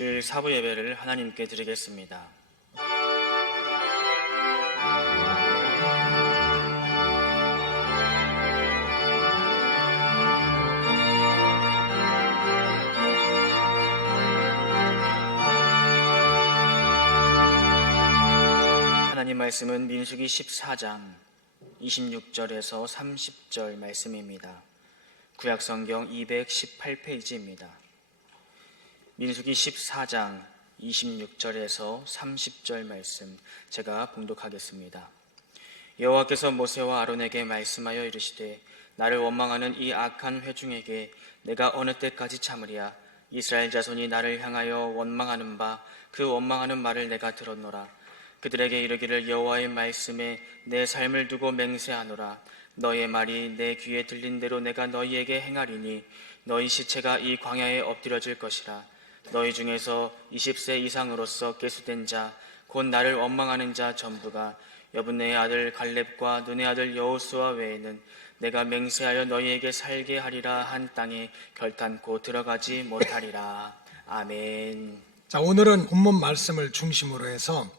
주일 사부 예배를 하나님께 드리겠습니다. 하나님 말씀은 민수기 14장 26절에서 30절 말씀입니다. 구약성경 218페이지입니다. 민수기 14장 26절에서 30절 말씀 제가 봉독하겠습니다. 여호와께서 모세와 아론에게 말씀하여 이르시되 나를 원망하는 이 악한 회중에게 내가 어느 때까지 참으랴. 이스라엘 자손이 나를 향하여 원망하는 바 그 원망하는 말을 내가 들었노라. 그들에게 이르기를 여호와의 말씀에 내 삶을 두고 맹세하노라. 너의 말이 내 귀에 들린 대로 내가 너희에게 행하리니 너희 시체가 이 광야에 엎드려질 것이라. 너희 중에서 20세 이상으로서 계수된 자 곧 나를 원망하는 자 전부가 여분네의 아들 갈렙과 눈의 아들 여호수아 외에는 내가 맹세하여 너희에게 살게 하리라 한 땅에 결탄코 들어가지 못하리라. 아멘. 자, 오늘은 본문 말씀을 중심으로 해서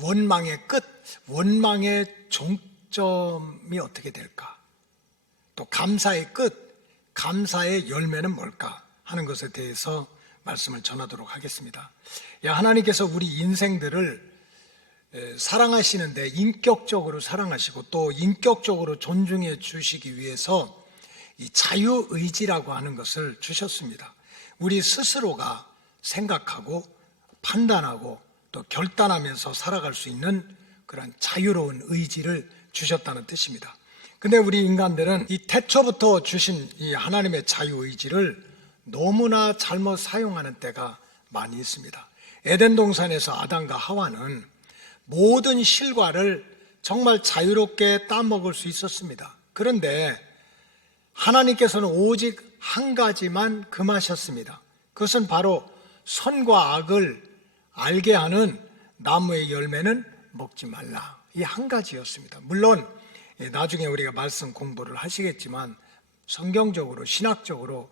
원망의 끝, 원망의 종점이 어떻게 될까? 또 감사의 끝, 감사의 열매는 뭘까? 하는 것에 대해서 말씀을 전하도록 하겠습니다. 하나님께서 우리 인생들을 사랑하시는데 인격적으로 사랑하시고 또 인격적으로 존중해 주시기 위해서 이 자유의지라고 하는 것을 주셨습니다. 우리 스스로가 생각하고 판단하고 또 결단하면서 살아갈 수 있는 그런 자유로운 의지를 주셨다는 뜻입니다. 근데 우리 인간들은 이 태초부터 주신 이 하나님의 자유의지를 너무나 잘못 사용하는 때가 많이 있습니다. 에덴 동산에서 아담과 하와는 모든 실과를 정말 자유롭게 따먹을 수 있었습니다. 그런데 하나님께서는 오직 한 가지만 금하셨습니다. 그것은 바로 선과 악을 알게 하는 나무의 열매는 먹지 말라. 이 한 가지였습니다. 물론 나중에 우리가 말씀 공부를 하시겠지만 성경적으로 신학적으로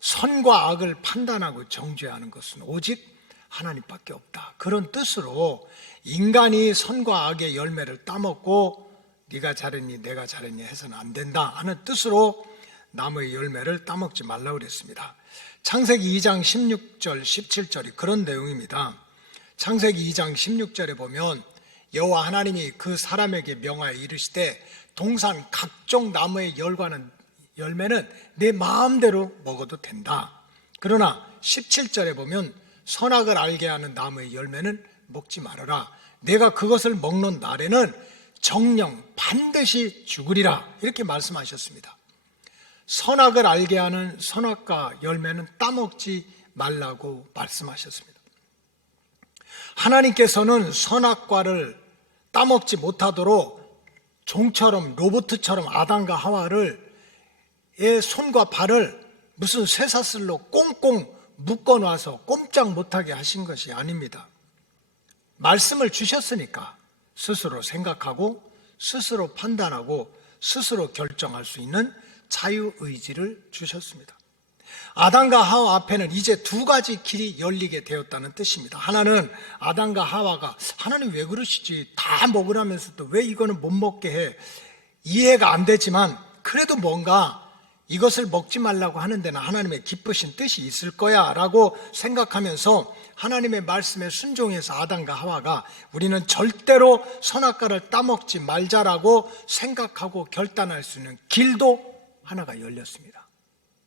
선과 악을 판단하고 정죄하는 것은 오직 하나님밖에 없다. 그런 뜻으로 인간이 선과 악의 열매를 따먹고 네가 잘했니 내가 잘했니 해서는 안 된다 하는 뜻으로 나무의 열매를 따먹지 말라고 그랬습니다. 창세기 2장 16절 17절이 그런 내용입니다. 창세기 2장 16절에 보면 여호와 하나님이 그 사람에게 명하여 이르시되 동산 각종 나무의 열매는 내 마음대로 먹어도 된다. 그러나 17절에 보면 선악을 알게 하는 나무의 열매는 먹지 말아라. 내가 그것을 먹는 날에는 정령 반드시 죽으리라. 이렇게 말씀하셨습니다. 선악을 알게 하는 선악과 열매는 따먹지 말라고 말씀하셨습니다. 하나님께서는 선악과를 따먹지 못하도록 종처럼 로봇처럼 아담과 하와를 의 손과 발을 무슨 쇠사슬로 꽁꽁 묶어놔서 꼼짝 못하게 하신 것이 아닙니다. 말씀을 주셨으니까 스스로 생각하고 스스로 판단하고 스스로 결정할 수 있는 자유의지를 주셨습니다. 아담과 하와 앞에는 이제 두 가지 길이 열리게 되었다는 뜻입니다. 하나는 아담과 하와가 하나님 왜 그러시지? 다 먹으라면서도 왜 이거는 못 먹게 해? 이해가 안 되지만 그래도 뭔가 이것을 먹지 말라고 하는 데는 하나님의 기쁘신 뜻이 있을 거야 라고 생각하면서 하나님의 말씀에 순종해서 아담과 하와가 우리는 절대로 선악과를 따먹지 말자라고 생각하고 결단할 수 있는 길도 하나가 열렸습니다.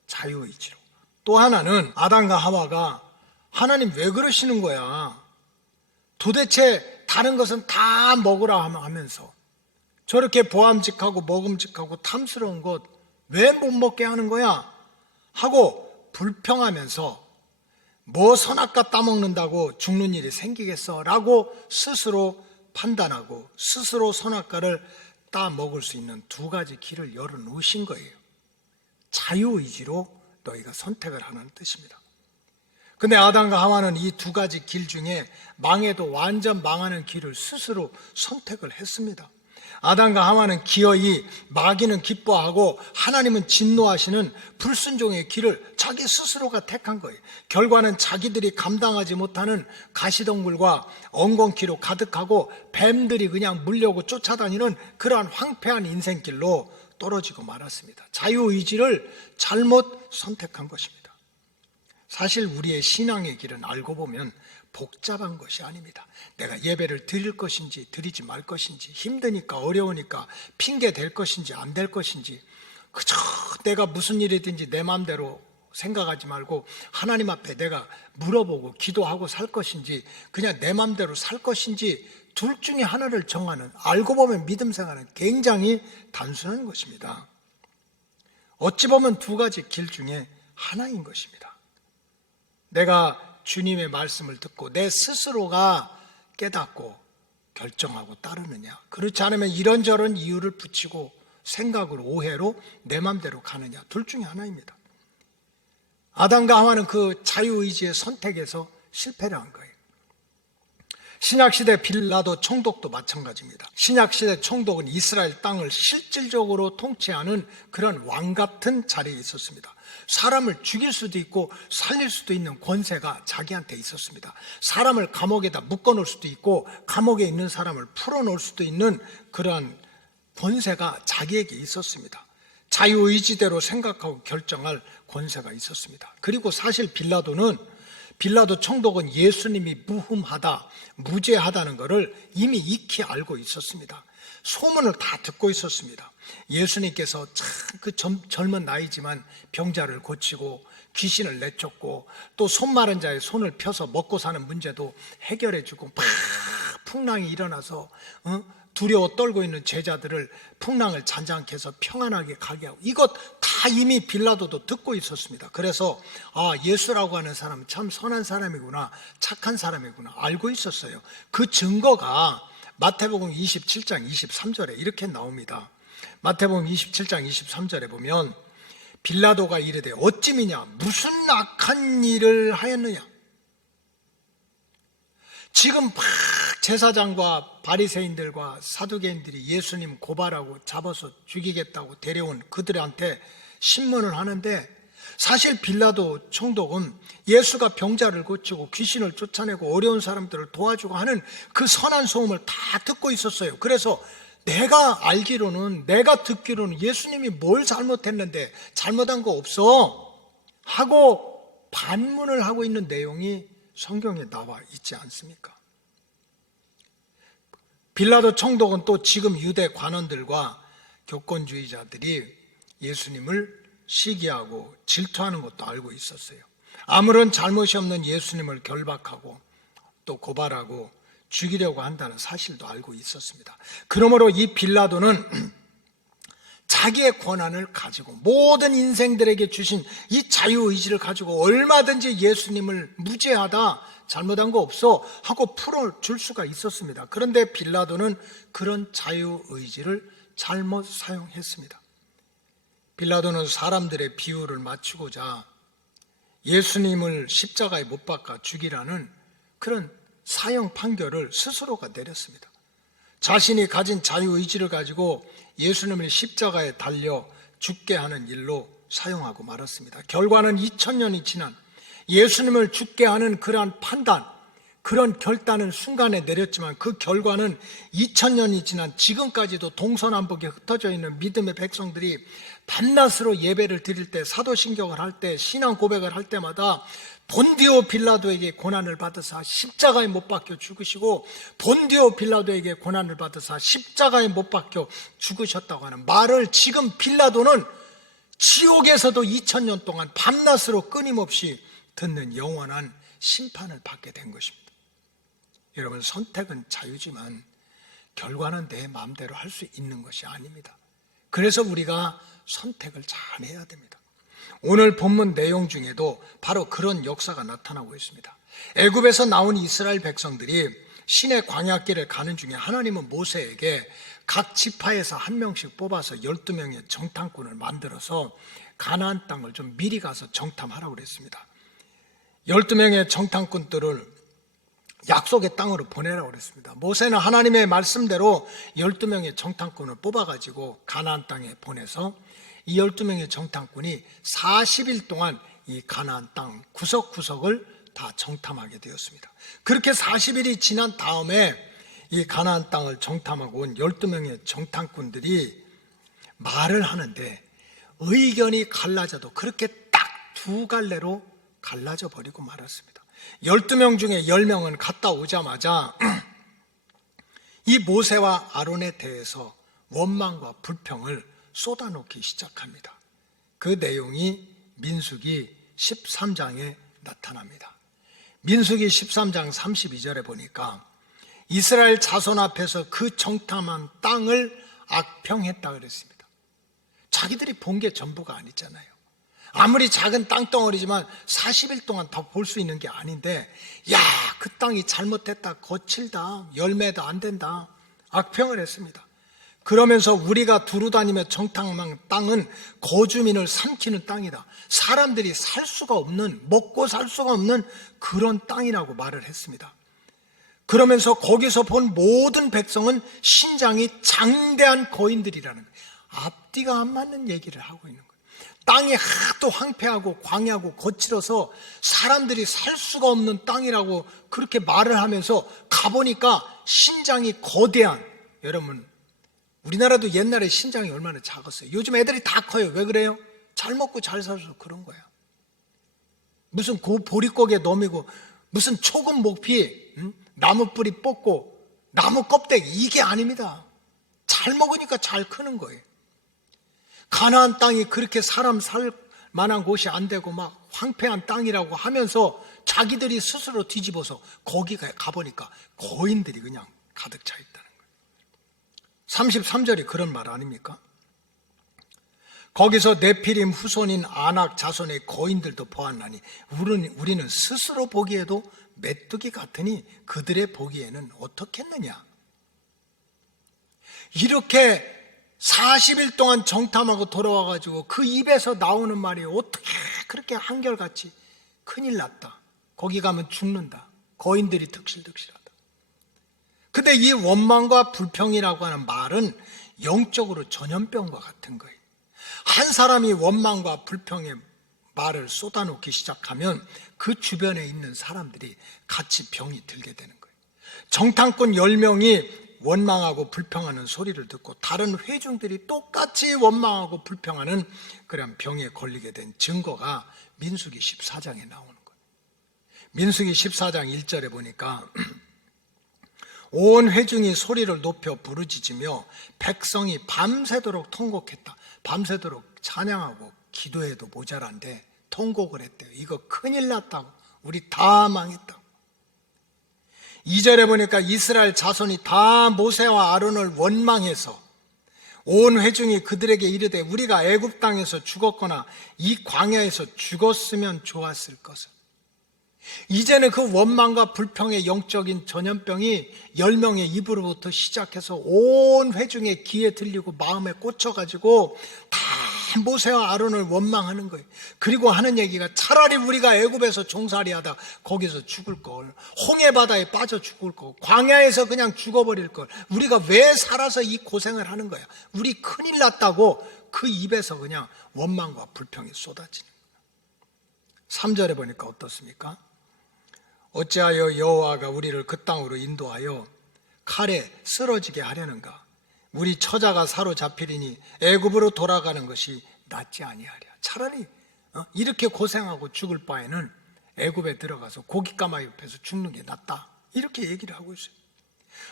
자유의지로. 또 하나는 아담과 하와가 하나님 왜 그러시는 거야? 도대체 다른 것은 다 먹으라 하면서 저렇게 보암직하고 먹음직하고 탐스러운 것 왜 못 먹게 하는 거야? 하고 불평하면서 뭐 선악과 따먹는다고 죽는 일이 생기겠어? 라고 스스로 판단하고 스스로 선악과를 따먹을 수 있는 두 가지 길을 열어놓으신 거예요. 자유의지로 너희가 선택을 하는 뜻입니다. 근데 아담과 하와는 이 두 가지 길 중에 망해도 완전 망하는 길을 스스로 선택을 했습니다. 아담과 하와는 기어이, 마귀는 기뻐하고 하나님은 진노하시는 불순종의 길을 자기 스스로가 택한 거예요. 결과는 자기들이 감당하지 못하는 가시덩굴과 엉겅퀴로 가득하고 뱀들이 그냥 물려고 쫓아다니는 그러한 황폐한 인생길로 떨어지고 말았습니다. 자유의지를 잘못 선택한 것입니다. 사실 우리의 신앙의 길은 알고 보면 복잡한 것이 아닙니다. 내가 예배를 드릴 것인지 드리지 말 것인지, 힘드니까 어려우니까 핑계 댈 것인지 안 될 것인지, 그저 내가 무슨 일이든지 내 마음대로 생각하지 말고 하나님 앞에 내가 물어보고 기도하고 살 것인지, 그냥 내 마음대로 살 것인지, 둘 중에 하나를 정하는, 알고 보면 믿음 생활은 굉장히 단순한 것입니다. 어찌 보면 두 가지 길 중에 하나인 것입니다. 내가 주님의 말씀을 듣고 내 스스로가 깨닫고 결정하고 따르느냐, 그렇지 않으면 이런저런 이유를 붙이고 생각으로, 오해로 내 맘대로 가느냐, 둘 중에 하나입니다. 아담과 하와는 그 자유의지의 선택에서 실패를 한 거예요. 신약시대 빌라도 총독도 마찬가지입니다. 신약시대 총독은 이스라엘 땅을 실질적으로 통치하는 그런 왕 같은 자리에 있었습니다. 사람을 죽일 수도 있고 살릴 수도 있는 권세가 자기한테 있었습니다. 사람을 감옥에다 묶어놓을 수도 있고 감옥에 있는 사람을 풀어놓을 수도 있는 그러한 권세가 자기에게 있었습니다. 자유의지대로 생각하고 결정할 권세가 있었습니다. 그리고 사실 빌라도 총독은 예수님이 무흠하다, 무죄하다는 것을 이미 익히 알고 있었습니다. 소문을 다 듣고 있었습니다. 예수님께서 참 그 젊은 나이지만 병자를 고치고 귀신을 내쫓고 또 손 마른 자의 손을 펴서 먹고 사는 문제도 해결해주고, 막 풍랑이 일어나서 두려워 떨고 있는 제자들을 풍랑을 잔잔케 해서 평안하게 가게 하고, 이것 다 이미 빌라도도 듣고 있었습니다. 그래서 예수라고 하는 사람은 참 선한 사람이구나, 착한 사람이구나 알고 있었어요. 그 증거가 마태복음 27장 23절에 이렇게 나옵니다. 마태복음 27장 23절에 보면 빌라도가 이르되 어찌미냐, 무슨 악한 일을 하였느냐. 지금 막 제사장과 바리새인들과 사두개인들이 예수님 고발하고 잡아서 죽이겠다고 데려온 그들한테 신문을 하는데, 사실 빌라도 총독은 예수가 병자를 고치고 귀신을 쫓아내고 어려운 사람들을 도와주고 하는 그 선한 소음을 다 듣고 있었어요. 그래서 내가 알기로는, 내가 듣기로는 예수님이 뭘 잘못했는데, 잘못한 거 없어 하고 반문을 하고 있는 내용이 성경에 나와 있지 않습니까? 빌라도 총독은 또 지금 유대 관원들과 교권주의자들이 예수님을 시기하고 질투하는 것도 알고 있었어요. 아무런 잘못이 없는 예수님을 결박하고 또 고발하고 죽이려고 한다는 사실도 알고 있었습니다. 그러므로 이 빌라도는 자기의 권한을 가지고, 모든 인생들에게 주신 이 자유의지를 가지고 얼마든지 예수님을 무죄하다, 잘못한 거 없어 하고 풀어줄 수가 있었습니다. 그런데 빌라도는 그런 자유의지를 잘못 사용했습니다. 빌라도는 사람들의 비유를 맞추고자 예수님을 십자가에 못 박아 죽이라는 그런 사형 판결을 스스로가 내렸습니다. 자신이 가진 자유의지를 가지고 예수님을 십자가에 달려 죽게 하는 일로 사용하고 말았습니다. 결과는 2000년이 지난 예수님을 죽게 하는 그러한 판단, 그런 결단은 순간에 내렸지만 그 결과는 2000년이 지난 지금까지도 동서남북에 흩어져 있는 믿음의 백성들이 밤낮으로 예배를 드릴 때, 사도신경을 할 때, 신앙 고백을 할 때마다 본디오 빌라도에게 고난을 받으사 십자가에 못 박혀 죽으시고, 본디오 빌라도에게 고난을 받으사 십자가에 못 박혀 죽으셨다고 하는 말을 지금 빌라도는 지옥에서도 2000년 동안 밤낮으로 끊임없이 듣는 영원한 심판을 받게 된 것입니다. 여러분, 선택은 자유지만 결과는 내 마음대로 할 수 있는 것이 아닙니다. 그래서 우리가 선택을 잘 해야 됩니다. 오늘 본문 내용 중에도 바로 그런 역사가 나타나고 있습니다. 애굽에서 나온 이스라엘 백성들이 신의 광야길을 가는 중에 하나님은 모세에게 각 지파에서 한 명씩 뽑아서 12명의 정탐꾼을 만들어서 가나안 땅을 좀 미리 가서 정탐하라고 그랬습니다. 12명의 정탐꾼들을 약속의 땅으로 보내라고 그랬습니다. 모세는 하나님의 말씀대로 12명의 정탐꾼을 뽑아가지고 가나안 땅에 보내서 이 12명의 정탐꾼이 40일 동안 이 가나안 땅 구석구석을 다 정탐하게 되었습니다. 그렇게 40일이 지난 다음에 이 가나안 땅을 정탐하고 온 12명의 정탐꾼들이 말을 하는데 의견이 갈라져도 그렇게 딱 두 갈래로 갈라져 버리고 말았습니다. 12명 중에 10명은 갔다 오자마자 이 모세와 아론에 대해서 원망과 불평을 쏟아놓기 시작합니다. 그 내용이 민수기 13장에 나타납니다. 민수기 13장 32절에 보니까 이스라엘 자손 앞에서 그 정탐한 땅을 악평했다 그랬습니다. 자기들이 본 게 전부가 아니잖아요. 아무리 작은 땅덩어리지만 40일 동안 다 볼 수 있는 게 아닌데, 야, 그 땅이 잘못됐다, 거칠다, 열매도 안 된다, 악평을 했습니다. 그러면서 우리가 두루다니며 정탐한 땅은 거주민을 삼키는 땅이다, 사람들이 살 수가 없는, 먹고 살 수가 없는 그런 땅이라고 말을 했습니다. 그러면서 거기서 본 모든 백성은 신장이 장대한 거인들이라는 거예요. 앞뒤가 안 맞는 얘기를 하고 있는 거예요. 땅이 하도 황폐하고 광야고 거칠어서 사람들이 살 수가 없는 땅이라고 그렇게 말을 하면서 가보니까 신장이 거대한, 여러분 우리나라도 옛날에 신장이 얼마나 작았어요. 요즘 애들이 다 커요. 왜 그래요? 잘 먹고 잘 살아서 그런 거야. 무슨 보릿고개 넘이고 무슨 초급 목피, 나무 뿌리 뽑고 나무 껍데기, 이게 아닙니다. 잘 먹으니까 잘 크는 거예요. 가나안 땅이 그렇게 사람 살 만한 곳이 안 되고 막 황폐한 땅이라고 하면서 자기들이 스스로 뒤집어서 거기 가보니까 거인들이 그냥 가득 차 있다는 거예요. 33절이 그런 말 아닙니까? 거기서 네피림 후손인 아낙 자손의 거인들도 보았나니 우리는 스스로 보기에도 메뚜기 같으니 그들의 보기에는 어떻겠느냐. 이렇게 40일 동안 정탐하고 돌아와가지고 그 입에서 나오는 말이 어떻게 그렇게 한결같이 큰일 났다, 거기 가면 죽는다, 거인들이 득실득실하다. 근데 이 원망과 불평이라고 하는 말은 영적으로 전염병과 같은 거예요. 한 사람이 원망과 불평의 말을 쏟아놓기 시작하면 그 주변에 있는 사람들이 같이 병이 들게 되는 거예요. 정탐꾼 10명이 원망하고 불평하는 소리를 듣고 다른 회중들이 똑같이 원망하고 불평하는 그런 병에 걸리게 된 증거가 민수기 14장에 나오는 거예요. 민수기 14장 1절에 보니까 온 회중이 소리를 높여 부르짖으며 백성이 밤새도록 통곡했다. 밤새도록 찬양하고 기도해도 모자란데 통곡을 했대요. 이거 큰일 났다고, 우리 다 망했다고. 2절에 보니까 이스라엘 자손이 다 모세와 아론을 원망해서 온 회중이 그들에게 이르되 우리가 애굽 땅에서 죽었거나 이 광야에서 죽었으면 좋았을 것을. 이제는 그 원망과 불평의 영적인 전염병이 10명의 입으로부터 시작해서 온 회중의 귀에 들리고 마음에 꽂혀가지고 다 모세와 아론을 원망하는 거예요. 그리고 하는 얘기가 차라리 우리가 애굽에서 종살이하다 거기서 죽을 걸, 홍해 바다에 빠져 죽을 걸, 광야에서 그냥 죽어버릴 걸, 우리가 왜 살아서 이 고생을 하는 거야, 우리 큰일 났다고 그 입에서 그냥 원망과 불평이 쏟아지는 거예요. 3절에 보니까 어떻습니까? 어찌하여 여호와가 우리를 그 땅으로 인도하여 칼에 쓰러지게 하려는가? 우리 처자가 사로잡히리니 애굽으로 돌아가는 것이 낫지 아니하랴. 차라리 이렇게 고생하고 죽을 바에는 애굽에 들어가서 고깃가마 옆에서 죽는 게 낫다, 이렇게 얘기를 하고 있어요.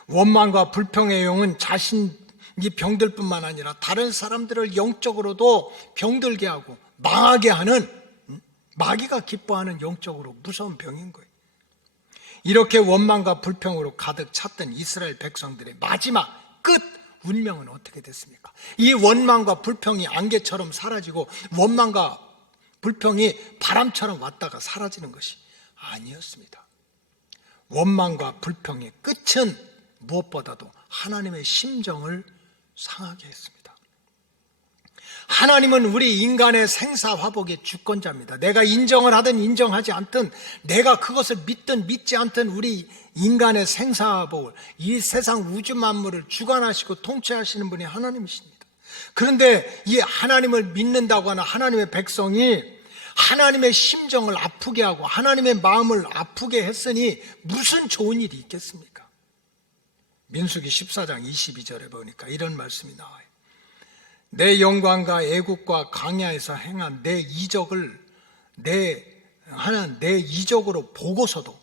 원망과 불평의 영은 자신이 병들 뿐만 아니라 다른 사람들을 영적으로도 병들게 하고 망하게 하는, 마귀가 기뻐하는 영적으로 무서운 병인 거예요. 이렇게 원망과 불평으로 가득 찼던 이스라엘 백성들의 마지막 끝 운명은 어떻게 됐습니까? 이 원망과 불평이 안개처럼 사라지고 원망과 불평이 바람처럼 왔다가 사라지는 것이 아니었습니다. 원망과 불평의 끝은 무엇보다도 하나님의 심정을 상하게 했습니다. 하나님은 우리 인간의 생사화복의 주권자입니다. 내가 인정을 하든 인정하지 않든, 내가 그것을 믿든 믿지 않든 우리 인간의 생사화복을, 이 세상 우주 만물을 주관하시고 통치하시는 분이 하나님이십니다. 그런데 이 하나님을 믿는다고 하는 하나님의 백성이 하나님의 심정을 아프게 하고 하나님의 마음을 아프게 했으니 무슨 좋은 일이 있겠습니까? 민수기 14장 22절에 보니까 이런 말씀이 나와요. 내 영광과 애국과 광야에서 행한 내 이적을 내 이적으로 보고서도,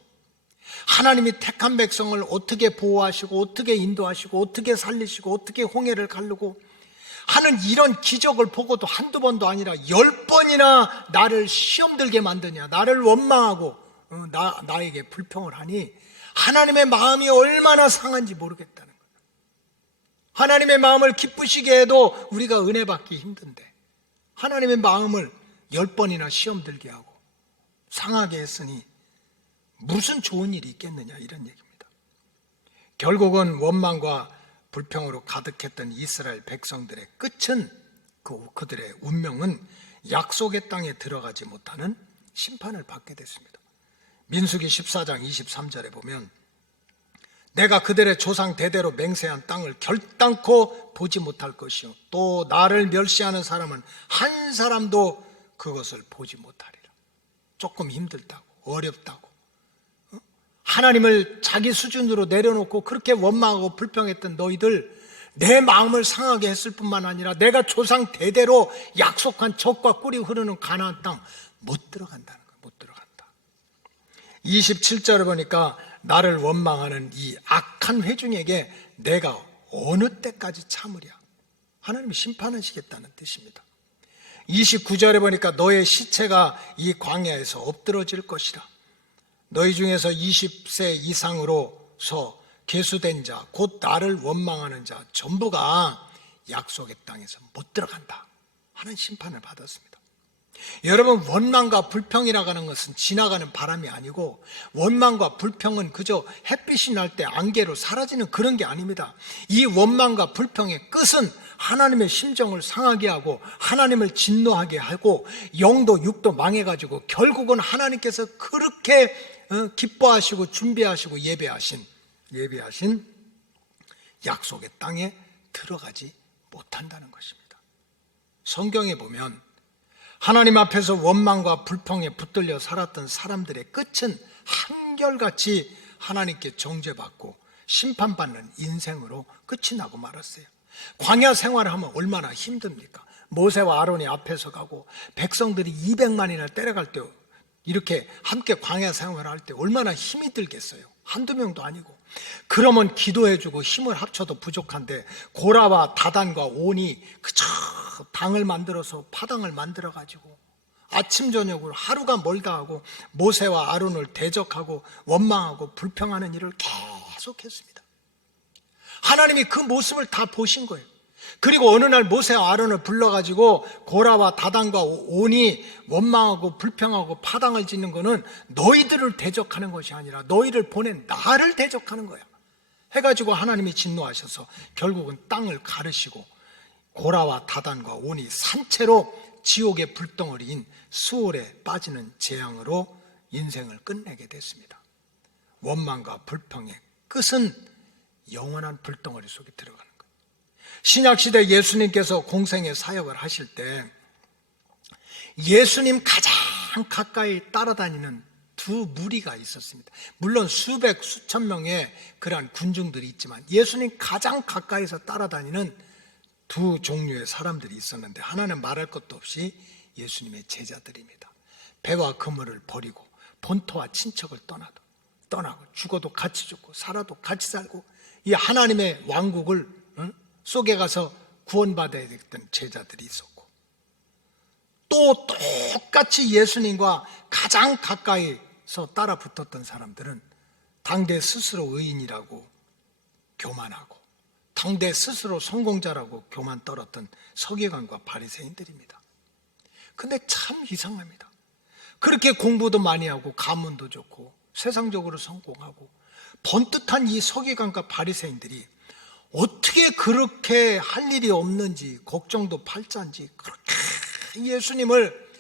하나님이 택한 백성을 어떻게 보호하시고 어떻게 인도하시고 어떻게 살리시고 어떻게 홍해를 가르고 하는 이런 기적을 보고도 한두 번도 아니라 10번이나 나를 시험 들게 만드냐, 나를 원망하고 나에게 불평을 하니 하나님의 마음이 얼마나 상한지 모르겠다는 거예요. 하나님의 마음을 기쁘시게 해도 우리가 은혜 받기 힘든데 하나님의 마음을 10번이나 시험 들게 하고 상하게 했으니 무슨 좋은 일이 있겠느냐, 이런 얘기입니다. 결국은 원망과 불평으로 가득했던 이스라엘 백성들의 끝은, 그들의 운명은 약속의 땅에 들어가지 못하는 심판을 받게 됐습니다. 민수기 14장 23절에 보면 내가 그들의 조상 대대로 맹세한 땅을 결단코 보지 못할 것이요 또 나를 멸시하는 사람은 한 사람도 그것을 보지 못하리라. 조금 힘들다고, 어렵다고, 하나님을 자기 수준으로 내려놓고 그렇게 원망하고 불평했던 너희들, 내 마음을 상하게 했을 뿐만 아니라 내가 조상 대대로 약속한 젖과 꿀이 흐르는 가나안 땅 못 들어간다는 거예요. 못 들어간다. 27절에 보니까 나를 원망하는 이 악한 회중에게 내가 어느 때까지 참으랴. 하나님이 심판하시겠다는 뜻입니다. 29절에 보니까 너의 시체가 이 광야에서 엎드러질 것이라. 너희 중에서 20세 이상으로서 계수된 자, 곧 나를 원망하는 자 전부가 약속의 땅에서 못 들어간다 하는 심판을 받았습니다. 여러분, 원망과 불평이라고 하는 것은 지나가는 바람이 아니고, 원망과 불평은 그저 햇빛이 날 때 안개로 사라지는 그런 게 아닙니다. 이 원망과 불평의 끝은 하나님의 심정을 상하게 하고 하나님을 진노하게 하고 영도 육도 망해가지고 결국은 하나님께서 그렇게 기뻐하시고 준비하시고 예배하신 약속의 땅에 들어가지 못한다는 것입니다. 성경에 보면 하나님 앞에서 원망과 불평에 붙들려 살았던 사람들의 끝은 한결같이 하나님께 정죄받고 심판받는 인생으로 끝이 나고 말았어요. 광야 생활을 하면 얼마나 힘듭니까? 모세와 아론이 앞에서 가고 백성들이 200만이나 때려갈 때, 이렇게 함께 광야 생활을 할 때 얼마나 힘이 들겠어요. 한두 명도 아니고. 그러면 기도해주고 힘을 합쳐도 부족한데 고라와 다단과 온이 그저 당을 만들어서 파당을 만들어가지고 아침 저녁으로 하루가 멀다 하고 모세와 아론을 대적하고 원망하고 불평하는 일을 계속했습니다. 하나님이 그 모습을 다 보신 거예요. 그리고 어느 날 모세와 아론을 불러가지고 고라와 다단과 온이 원망하고 불평하고 파당을 짓는 것은 너희들을 대적하는 것이 아니라 너희를 보낸 나를 대적하는 거야 해가지고 하나님이 진노하셔서 결국은 땅을 가르시고 고라와 다단과 온이 산채로 지옥의 불덩어리인 수월에 빠지는 재앙으로 인생을 끝내게 됐습니다. 원망과 불평의 끝은 영원한 불덩어리 속에 들어가는 거예요. 신약시대 예수님께서 공생의 사역을 하실 때 예수님 가장 가까이 따라다니는 두 무리가 있었습니다. 물론 수백 수천 명의 그러한 군중들이 있지만 예수님 가장 가까이서 따라다니는 두 종류의 사람들이 있었는데, 하나는 말할 것도 없이 예수님의 제자들입니다. 배와 그물을 버리고 본토와 친척을 떠나고 죽어도 같이 죽고 살아도 같이 살고 이 하나님의 왕국을 속에 가서 구원받아야 됐던 제자들이 있었고, 또 똑같이 예수님과 가장 가까이서 따라 붙었던 사람들은 당대 스스로 의인이라고 교만하고 당대 스스로 성공자라고 교만 떨었던 서기관과 바리새인들입니다. 근데 참 이상합니다. 그렇게 공부도 많이 하고 가문도 좋고 세상적으로 성공하고 번듯한 이 서기관과 바리새인들이 어떻게 그렇게 할 일이 없는지 걱정도 팔자인지 그렇게 예수님을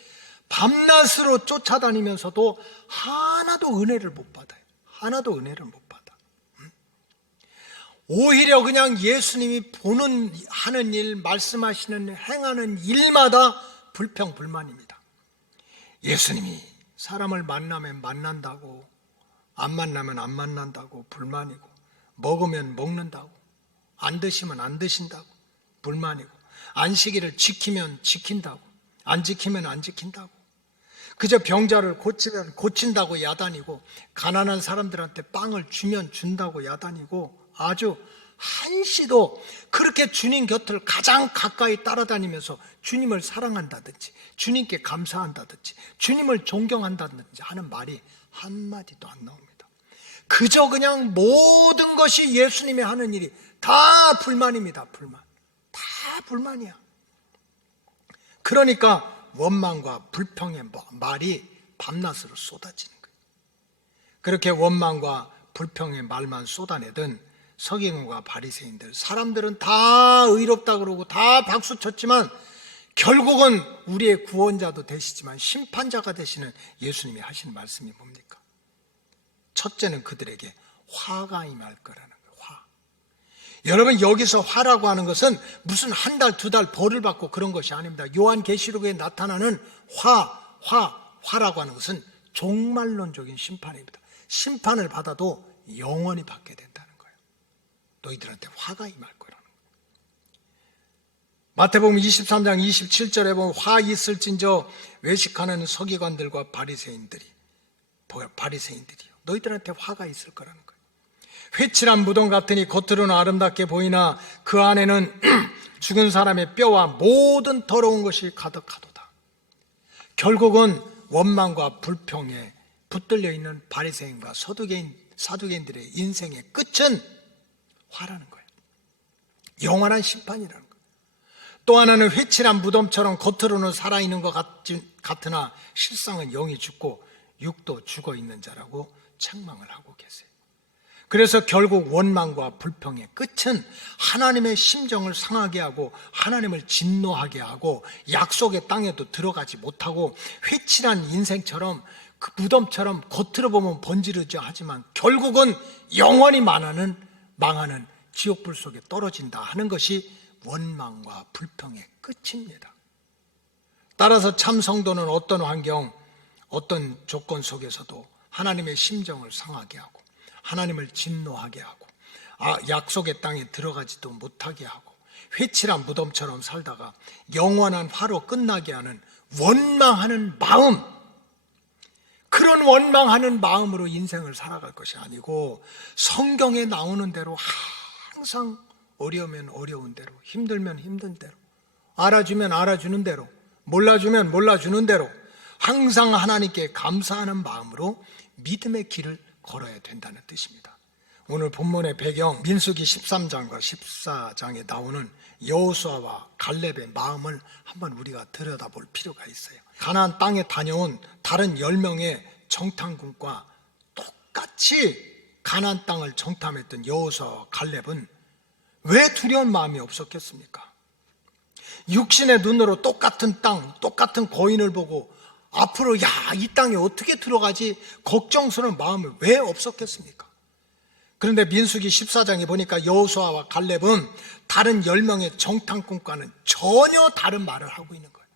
밤낮으로 쫓아다니면서도 하나도 은혜를 못 받아요. 하나도 은혜를 못 받아. 오히려 그냥 예수님이 하는 일, 말씀하시는, 행하는 일마다 불평불만입니다. 예수님이 사람을 만나면 만난다고, 안 만나면 안 만난다고 불만이고, 먹으면 먹는다고, 안 드시면 안 드신다고 불만이고, 안식일을 지키면 지킨다고, 안 지키면 안 지킨다고, 그저 병자를 고치면 고친다고 야단이고, 가난한 사람들한테 빵을 주면 준다고 야단이고, 아주 한시도 그렇게 주님 곁을 가장 가까이 따라다니면서 주님을 사랑한다든지, 주님께 감사한다든지, 주님을 존경한다든지 하는 말이 한마디도 안 나옵니다. 그저 그냥 모든 것이 예수님이 하는 일이 다 불만입니다. 불만. 다 불만이야. 그러니까 원망과 불평의 말이 밤낮으로 쏟아지는 거예요. 그렇게 원망과 불평의 말만 쏟아내던 서기관과 바리새인들, 사람들은 다 의롭다 그러고 다 박수 쳤지만 결국은 우리의 구원자도 되시지만 심판자가 되시는 예수님이 하시는 말씀이 뭡니까? 첫째는 그들에게 화가 임할 거라는 거예요. 화. 여러분, 여기서 화라고 하는 것은 무슨 한 달, 두 달 벌을 받고 그런 것이 아닙니다. 요한계시록에 나타나는 화라고 하는 것은 종말론적인 심판입니다. 심판을 받아도 영원히 받게 된다는 거예요. 너희들한테 화가 임할 거라는 거예요. 마태복음 23장 27절에 보면 화 있을진저 외식하는 서기관들과 바리새인들이요, 너희들한테 화가 있을 거라는 거예요. 회칠한 무덤 같으니 겉으로는 아름답게 보이나 그 안에는 죽은 사람의 뼈와 모든 더러운 것이 가득하도다. 결국은 원망과 불평에 붙들려 있는 바리새인과 사두개인들의 인생의 끝은 화라는 거예요. 영원한 심판이라는 거예요. 또 하나는 회칠한 무덤처럼 겉으로는 살아있는 것 같으나 실상은 영이 죽고 육도 죽어 있는 자라고 책망을 하고 계세요. 그래서 결국 원망과 불평의 끝은 하나님의 심정을 상하게 하고 하나님을 진노하게 하고 약속의 땅에도 들어가지 못하고 회칠한 인생처럼 그 무덤처럼 겉으로 보면 번지르지 하지만 결국은 영원히 망하는 지옥불 속에 떨어진다 하는 것이 원망과 불평의 끝입니다. 따라서 참 성도는 어떤 환경, 어떤 조건 속에서도 하나님의 심정을 상하게 하고 하나님을 진노하게 하고 약속의 땅에 들어가지도 못하게 하고 회칠한 무덤처럼 살다가 영원한 화로 끝나게 하는 원망하는 마음, 그런 원망하는 마음으로 인생을 살아갈 것이 아니고 성경에 나오는 대로 항상 어려우면 어려운 대로, 힘들면 힘든 대로, 알아주면 알아주는 대로, 몰라주면 몰라주는 대로 항상 하나님께 감사하는 마음으로 믿음의 길을 걸어야 된다는 뜻입니다. 오늘 본문의 배경 민수기 13장과 14장에 나오는 여호수아와 갈렙의 마음을 한번 우리가 들여다볼 필요가 있어요. 가나안 땅에 다녀온 다른 10명의 정탐꾼과 똑같이 가나안 땅을 정탐했던 여호수아와 갈렙은 왜 두려운 마음이 없었겠습니까? 육신의 눈으로 똑같은 땅, 똑같은 거인을 보고 앞으로 이 땅에 어떻게 들어가지 걱정스러운 마음이 왜 없었겠습니까? 그런데 민수기 14장에 보니까 여호수아와 갈렙은 다른 10명의 정탐꾼과는 전혀 다른 말을 하고 있는 거예요.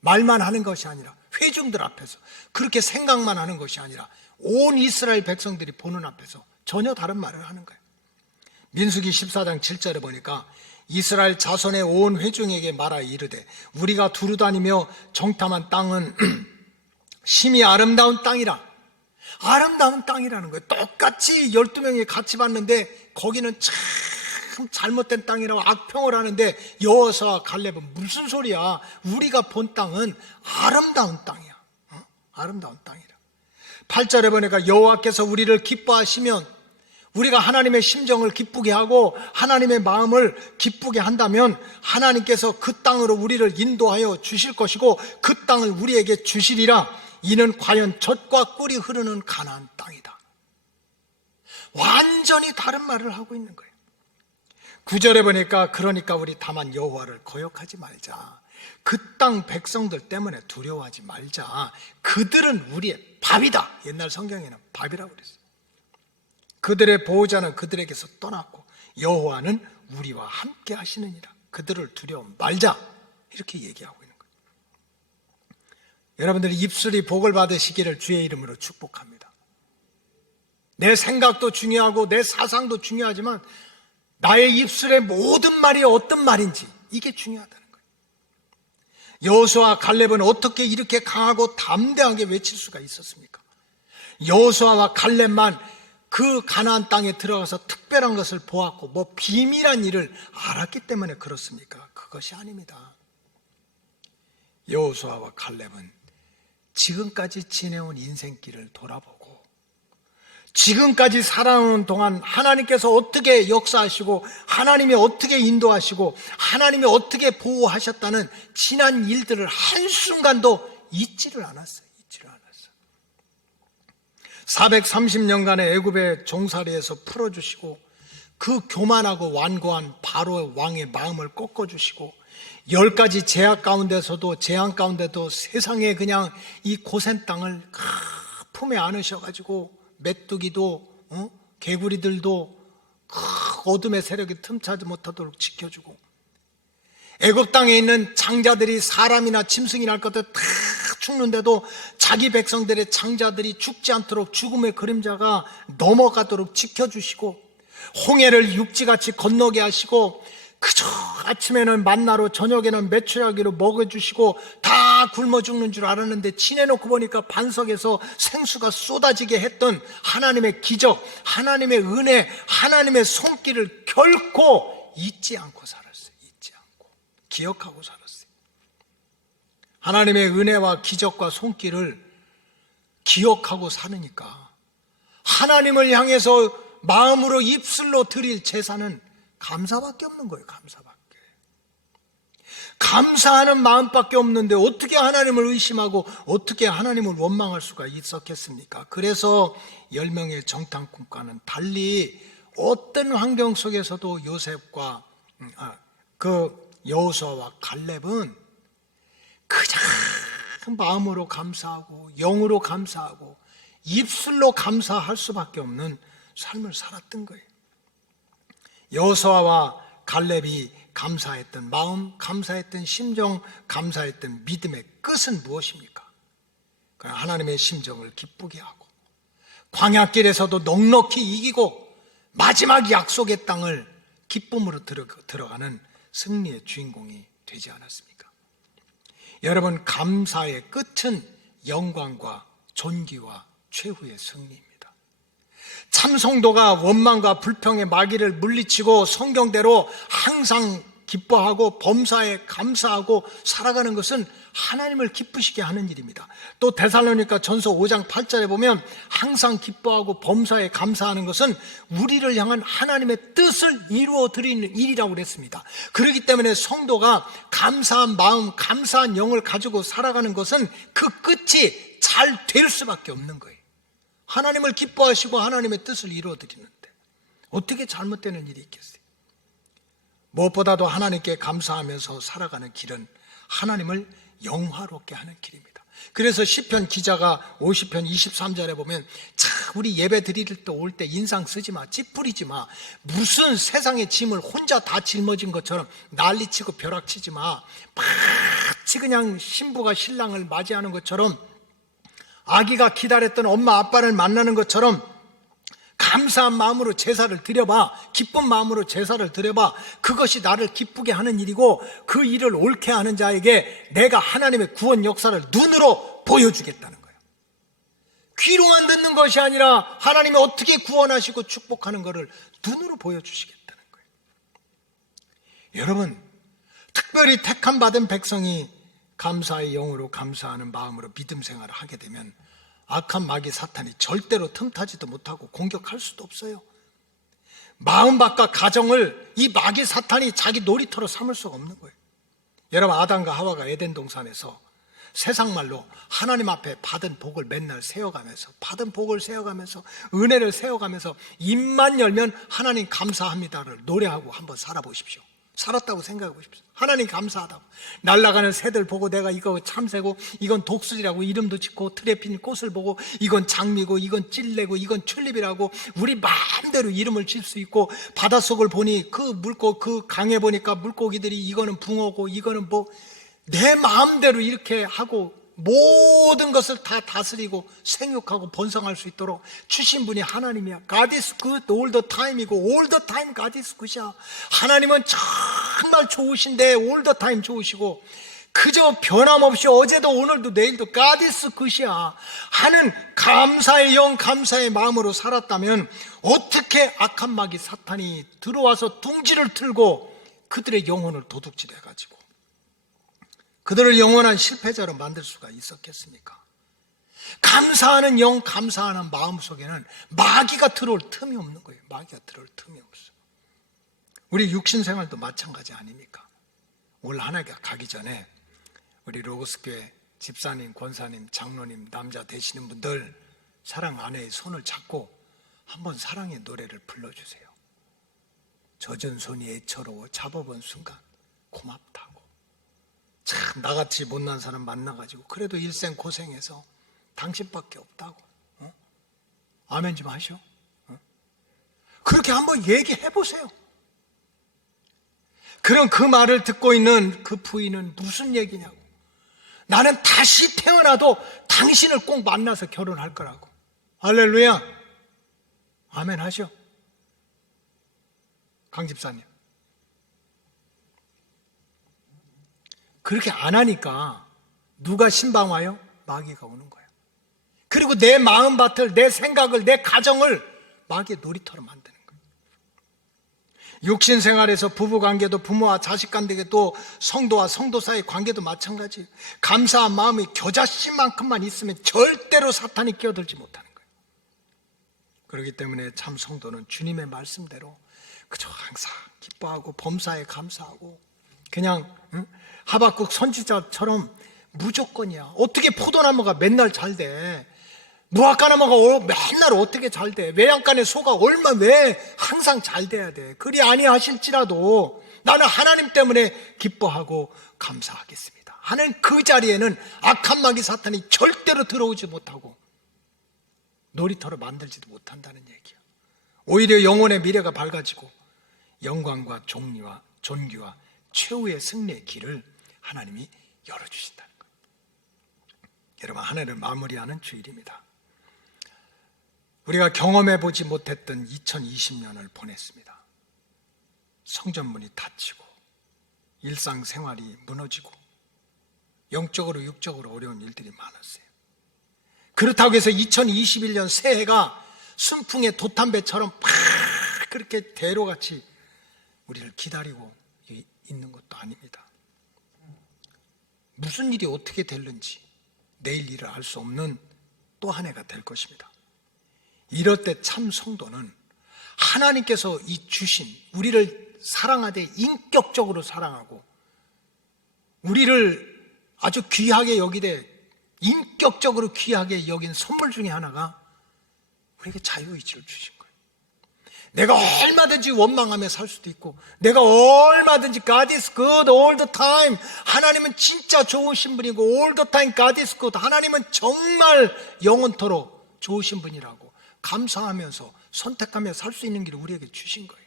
말만 하는 것이 아니라 회중들 앞에서 그렇게 생각만 하는 것이 아니라 온 이스라엘 백성들이 보는 앞에서 전혀 다른 말을 하는 거예요. 민수기 14장 7절에 보니까 이스라엘 자손의 온 회중에게 말하 이르되 우리가 두루다니며 정탐한 땅은 심히 아름다운 땅이라. 아름다운 땅이라는 거예요. 똑같이 12명이 같이 봤는데 거기는 참 잘못된 땅이라고 악평을 하는데 여호수아와 갈렙은 무슨 소리야, 우리가 본 땅은 아름다운 땅이야. 아름다운 땅이라. 8절에 보니까 여호와께서 우리를 기뻐하시면, 우리가 하나님의 심정을 기쁘게 하고 하나님의 마음을 기쁘게 한다면 하나님께서 그 땅으로 우리를 인도하여 주실 것이고 그 땅을 우리에게 주시리라. 이는 과연 젖과 꿀이 흐르는 가나안 땅이다. 완전히 다른 말을 하고 있는 거예요. 9절에 보니까 그러니까 우리 다만 여호와를 거역하지 말자. 그 땅 백성들 때문에 두려워하지 말자. 그들은 우리의 밥이다. 옛날 성경에는 밥이라고 그랬어요. 그들의 보호자는 그들에게서 떠났고 여호와는 우리와 함께 하시느니라. 그들을 두려워 말자. 이렇게 얘기하고 있는 거예요. 여러분들이 입술이 복을 받으시기를 주의 이름으로 축복합니다. 내 생각도 중요하고 내 사상도 중요하지만 나의 입술의 모든 말이 어떤 말인지 이게 중요하다는 거예요. 여호수아와 갈렙은 어떻게 이렇게 강하고 담대하게 외칠 수가 있었습니까? 여호수아와 갈렙만 그 가나안 땅에 들어가서 특별한 것을 보았고 뭐 비밀한 일을 알았기 때문에 그렇습니까? 그것이 아닙니다. 여호수아와 갈렙은 지금까지 지내온 인생길을 돌아보고 지금까지 살아오는 동안 하나님께서 어떻게 역사하시고 하나님이 어떻게 인도하시고 하나님이 어떻게 보호하셨다는 지난 일들을 한순간도 잊지를 않았어요. 430년간의 애굽의 종살이에서 풀어주시고 그 교만하고 완고한 바로 왕의 마음을 꺾어주시고 10가지 제약 가운데서도 재앙 가운데도 세상에 그냥 이 고센 땅을 품에 안으셔가지고 메뚜기도 개구리들도 어둠의 세력이 틈타지 못하도록 지켜주고 애굽 땅에 있는 장자들이 사람이나 짐승이나 할 것들 다 죽는데도 자기 백성들의 장자들이 죽지 않도록 죽음의 그림자가 넘어가도록 지켜주시고 홍해를 육지같이 건너게 하시고 그저 아침에는 만나로 저녁에는 메추라기로 먹여주시고 다 굶어 죽는 줄 알았는데 지내놓고 보니까 반석에서 생수가 쏟아지게 했던 하나님의 기적, 하나님의 은혜, 하나님의 손길을 결코 잊지 않고 살았어요. 잊지 않고 기억하고 살았어요. 하나님의 은혜와 기적과 손길을 기억하고 사느니까 하나님을 향해서 마음으로 입술로 드릴 제사는 감사밖에 없는 거예요. 감사밖에. 감사하는 마음밖에 없는데 어떻게 하나님을 의심하고 어떻게 하나님을 원망할 수가 있었겠습니까? 그래서 10명의 정탐꾼과는 달리 어떤 환경 속에서도 요셉과 그 여호수아와 갈렙은 그냥 마음으로 감사하고 영으로 감사하고 입술로 감사할 수밖에 없는 삶을 살았던 거예요. 여호수아와 갈렙이 감사했던 마음, 감사했던 심정, 감사했던 믿음의 끝은 무엇입니까? 그냥 하나님의 심정을 기쁘게 하고 광야길에서도 넉넉히 이기고 마지막 약속의 땅을 기쁨으로 들어가는 승리의 주인공이 되지 않았습니까? 여러분, 감사의 끝은 영광과 존귀와 최후의 승리입니다. 참 성도가 원망과 불평의 마귀를 물리치고 성경대로 항상 기뻐하고 범사에 감사하고 살아가는 것은 하나님을 기쁘시게 하는 일입니다. 또 데살로니가 전서 5장 8절에 보면 항상 기뻐하고 범사에 감사하는 것은 우리를 향한 하나님의 뜻을 이루어 드리는 일이라고 그랬습니다. 그렇기 때문에 성도가 감사한 마음, 감사한 영을 가지고 살아가는 것은 그 끝이 잘 될 수밖에 없는 거예요. 하나님을 기뻐하시고 하나님의 뜻을 이루어 드리는데 어떻게 잘못되는 일이 있겠어요? 무엇보다도 하나님께 감사하면서 살아가는 길은 하나님을 영화롭게 하는 길입니다. 그래서 시편 기자가 50편 23절에 보면 자, 우리 예배 드릴 때 올 때 인상 쓰지 마, 찌푸리지 마, 무슨 세상의 짐을 혼자 다 짊어진 것처럼 난리치고 벼락치지 마, 마치 그냥 신부가 신랑을 맞이하는 것처럼 아기가 기다렸던 엄마 아빠를 만나는 것처럼 감사한 마음으로 제사를 드려봐. 기쁜 마음으로 제사를 드려봐. 그것이 나를 기쁘게 하는 일이고 그 일을 옳게 하는 자에게 내가 하나님의 구원 역사를 눈으로 보여주겠다는 거예요. 귀로만 듣는 것이 아니라 하나님이 어떻게 구원하시고 축복하는 것을 눈으로 보여주시겠다는 거예요. 여러분, 특별히 택함 받은 백성이 감사의 영으로 감사하는 마음으로 믿음 생활을 하게 되면 악한 마귀 사탄이 절대로 틈타지도 못하고 공격할 수도 없어요. 마음밭과 가정을 이 마귀 사탄이 자기 놀이터로 삼을 수가 없는 거예요. 여러분, 아담과 하와가 에덴 동산에서 세상 말로 하나님 앞에 받은 복을 맨날 세어가면서, 받은 복을 세어가면서, 은혜를 세어가면서 입만 열면 하나님 감사합니다를 노래하고 한번 살아보십시오. 살았다고 생각해 보십시오. 하나님 감사하다고. 날아가는 새들 보고 내가 이거 참새고, 이건 독수리라고 이름도 짓고, 틀에 핀 꽃을 보고 이건 장미고, 이건 찔레고, 이건 튤립이라고 우리 마음대로 이름을 질 수 있고, 바닷속을 보니 그 강에 보니까 물고기들이 이거는 붕어고, 이거는 뭐, 내 마음대로 이렇게 하고 모든 것을 다 다스리고 생육하고 번성할 수 있도록 주신 분이 하나님이야. God is good all the time이고, all the time God is good이야. 하나님은 정말 좋으신데 all the time 좋으시고, 그저 변함없이 어제도 오늘도 내일도 God is good이야 하는 감사의 영, 감사의 마음으로 살았다면, 어떻게 악한 마귀 사탄이 들어와서 둥지를 틀고 그들의 영혼을 도둑질해가지고 그들을 영원한 실패자로 만들 수가 있었겠습니까? 감사하는 영, 감사하는 마음 속에는 마귀가 들어올 틈이 없는 거예요. 마귀가 들어올 틈이 없어요. 우리 육신 생활도 마찬가지 아닙니까? 올 한 해가 가기 전에 우리 로고스교회 집사님, 권사님, 장로님, 남자 되시는 분들 사랑 아내의 손을 잡고 한번 사랑의 노래를 불러주세요. 젖은 손이 애처로워 잡아본 순간 고맙다고. 참 나같이 못난 사람 만나가지고 그래도 일생 고생해서 당신밖에 없다고. 아멘 좀 하시오. 그렇게 한번 얘기해 보세요. 그럼 그 말을 듣고 있는 그 부인은 무슨 얘기냐고. 나는 다시 태어나도 당신을 꼭 만나서 결혼할 거라고. 할렐루야. 아멘 하시오. 강 집사님. 그렇게 안 하니까 누가 신방 와요? 마귀가 오는 거예요. 그리고 내 마음밭을, 내 생각을, 내 가정을 마귀의 놀이터로 만드는 거예요. 육신 생활에서 부부관계도, 부모와 자식 관계도, 성도와 성도 사이 관계도 마찬가지예요. 감사한 마음이 겨자씨만큼만 있으면 절대로 사탄이 끼어들지 못하는 거예요. 그렇기 때문에 참 성도는 주님의 말씀대로 그저 항상 기뻐하고 범사에 감사하고, 그냥 하박국 선지자처럼 무조건이야. 어떻게 포도나무가 맨날 잘 돼? 무화과나무가 맨날 어떻게 잘 돼? 외양간의 소가 왜 항상 잘 돼야 돼? 그리 아니하실지라도 나는 하나님 때문에 기뻐하고 감사하겠습니다 하는 그 자리에는 악한 마귀 사탄이 절대로 들어오지 못하고 놀이터로 만들지도 못한다는 얘기야. 오히려 영혼의 미래가 밝아지고 영광과 존귀와 최후의 승리의 길을 하나님이 열어주신다는 거예요. 여러분, 한 해를 마무리하는 주일입니다. 우리가 경험해보지 못했던 2020년을 보냈습니다. 성전문이 닫히고 일상생활이 무너지고 영적으로 육적으로 어려운 일들이 많았어요. 그렇다고 해서 2021년 새해가 순풍의 돛담배처럼 팍 그렇게 대로같이 우리를 기다리고 있는 것도 아닙니다. 무슨 일이 어떻게 될는지 내일 일을 알 수 없는 또 한 해가 될 것입니다. 이럴 때 참 성도는 하나님께서 이 주신, 우리를 사랑하되 인격적으로 사랑하고 우리를 아주 귀하게 여기되 인격적으로 귀하게 여긴 선물 중에 하나가 우리에게 자유의지를 주신 거예요. 내가 얼마든지 원망하며 살 수도 있고, 내가 얼마든지 God is good all the time, 하나님은 진짜 좋으신 분이고 all the time God is good, 하나님은 정말 영원토록 좋으신 분이라고 감사하면서 선택하며 살 수 있는 길을 우리에게 주신 거예요.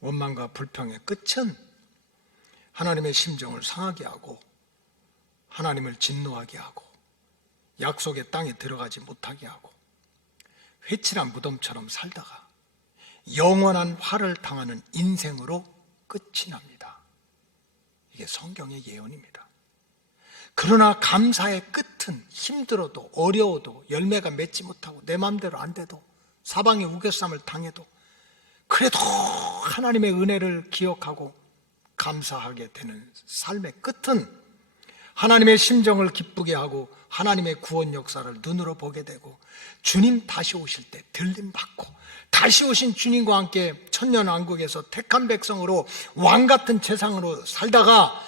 원망과 불평의 끝은 하나님의 심정을 상하게 하고 하나님을 진노하게 하고 약속의 땅에 들어가지 못하게 하고 회칠한 무덤처럼 살다가 영원한 화를 당하는 인생으로 끝이 납니다. 이게 성경의 예언입니다. 그러나 감사의 끝은 힘들어도 어려워도 열매가 맺지 못하고 내 마음대로 안 돼도 사방에 우겨쌈을 당해도 그래도 하나님의 은혜를 기억하고 감사하게 되는 삶의 끝은 하나님의 심정을 기쁘게 하고 하나님의 구원 역사를 눈으로 보게 되고 주님 다시 오실 때 들림받고 다시 오신 주님과 함께 천년왕국에서 택한 백성으로 왕같은 재상으로 살다가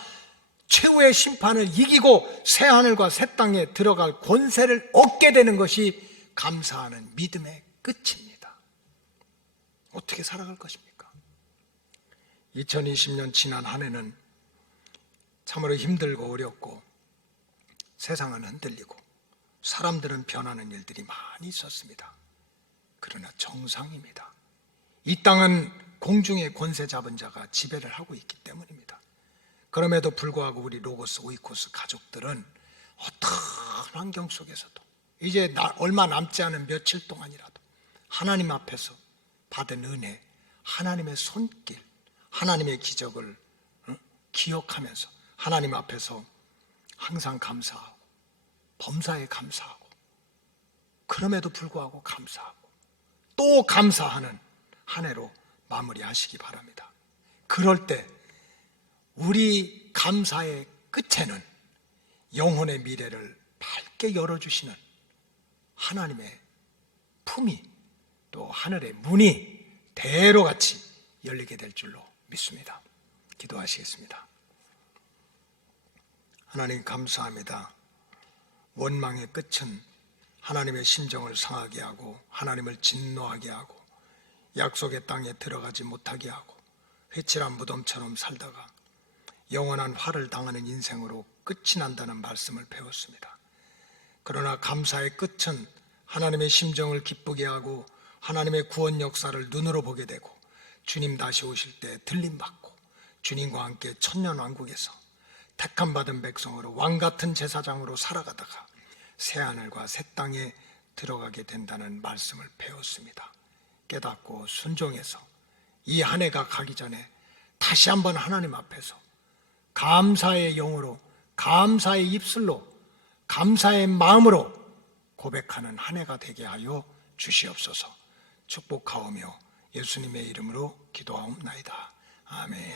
최후의 심판을 이기고 새 하늘과 새 땅에 들어갈 권세를 얻게 되는 것이 감사하는 믿음의 끝입니다. 어떻게 살아갈 것입니까? 2020년 지난 한 해는 참으로 힘들고 어렵고 세상은 흔들리고 사람들은 변하는 일들이 많이 있었습니다. 그러나 정상입니다. 이 땅은 공중의 권세 잡은 자가 지배를 하고 있기 때문입니다. 그럼에도 불구하고 우리 로고스 오이코스 가족들은 어떤 환경 속에서도 이제 얼마 남지 않은 며칠 동안이라도 하나님 앞에서 받은 은혜, 하나님의 손길, 하나님의 기적을 기억하면서 하나님 앞에서 항상 감사하고 범사에 감사하고 그럼에도 불구하고 감사하고 또 감사하는 한 해로 마무리하시기 바랍니다. 그럴 때 우리 감사의 끝에는 영혼의 미래를 밝게 열어주시는 하나님의 품이 또 하늘의 문이 대로같이 열리게 될 줄로 믿습니다. 기도하시겠습니다. 하나님 감사합니다. 원망의 끝은 하나님의 심정을 상하게 하고 하나님을 진노하게 하고 약속의 땅에 들어가지 못하게 하고 회칠한 무덤처럼 살다가 영원한 화를 당하는 인생으로 끝이 난다는 말씀을 배웠습니다. 그러나 감사의 끝은 하나님의 심정을 기쁘게 하고 하나님의 구원 역사를 눈으로 보게 되고 주님 다시 오실 때 들림받고 주님과 함께 천년왕국에서 택함받은 백성으로 왕같은 제사장으로 살아가다가 새하늘과 새 땅에 들어가게 된다는 말씀을 배웠습니다. 깨닫고 순종해서 이 한 해가 가기 전에 다시 한번 하나님 앞에서 감사의 영으로 감사의 입술로 감사의 마음으로 고백하는 한 해가 되게 하여 주시옵소서. 축복하오며 예수님의 이름으로 기도하옵나이다. 아멘.